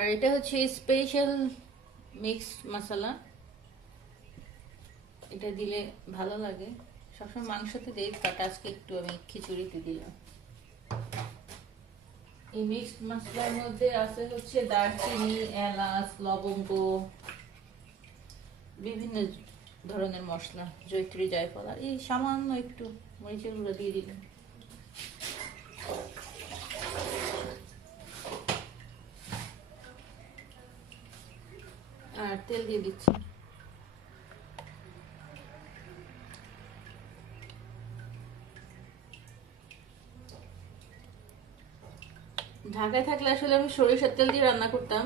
আর এটা হচ্ছে special mixed মশলা এটা দিলে ভালো লাগে। সবসময় মাংসতে দিই বাট আজকে একটু আমি খিচুড়িতে দিলাম। এই মিক্সড মশলার মধ্যে আছে হচ্ছে দারচিনি, এলাচ, লবঙ্গ, বিভিন্ন ধরনের মশলা জৈত্রী জয়ফল, আর এই সামান্য একটু মরিচের গুঁড়ো দিয়ে দিলাম। আর তেল দিয়ে দিচ্ছি। ঢাকায় থাকলে আসলে আমি সরিষার তেল দিয়ে রান্না করতাম।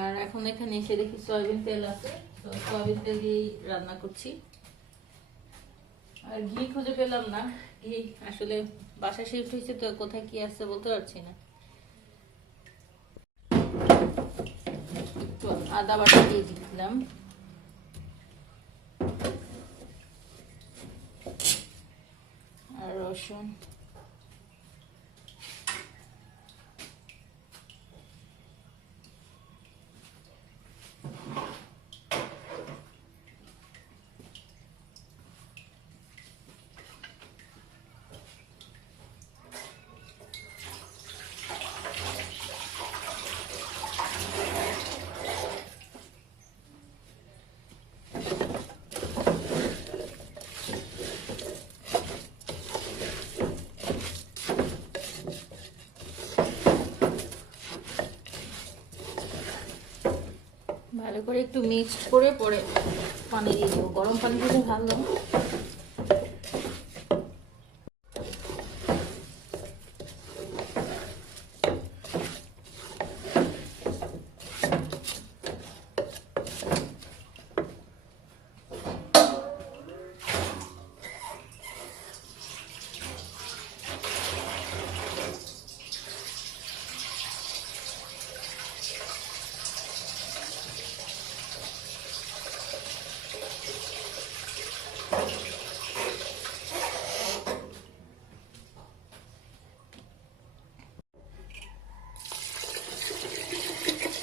আর এখন এখানে এসে দেখি সয়াবিন তেল আছে। তো সয়াবিন তেল দিয়েই রান্না করছি। আর ঘি খুঁজে পেলাম না। ঘি আসলে বাসা শিফট হয়েছে তো কোথায় কি আছে বলতে পারছি না একটু আদা বাটা দিয়ে দিলাম। আর রসুন। করে একটু মিক্সড করে পরে পানি দিয়ে দেবো। গরম পানি দিলে ভালো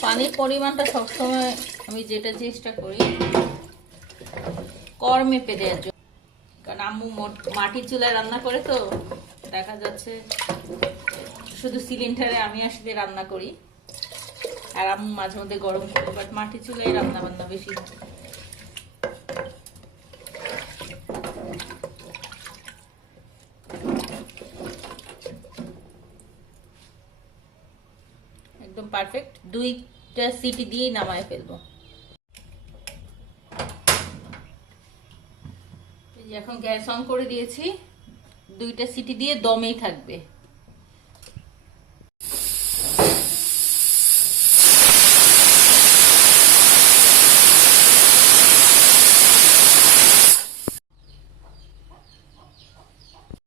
পানির পরিমাণটা সবসময় আমি যেটা চেষ্টা করি কর মেপে দেওয়ার জন্য। কারণ আম্মু মোট- মাটির চুলায় রান্না করে তো, দেখা যাচ্ছে শুধু সিলিন্ডারে আমি আসলে রান্না করি। আর আম্মু মাঝে মধ্যে গরম করে বাট মাটির চুলায় রান্না বান্না বেশি। একদম পারফেক্ট দুইটা সিটি দিয়েই নামায় ফেলব। এখন গ্যাস অন করে দিয়েছি, দুইটা সিটি দিয়ে দমেই থাকবে।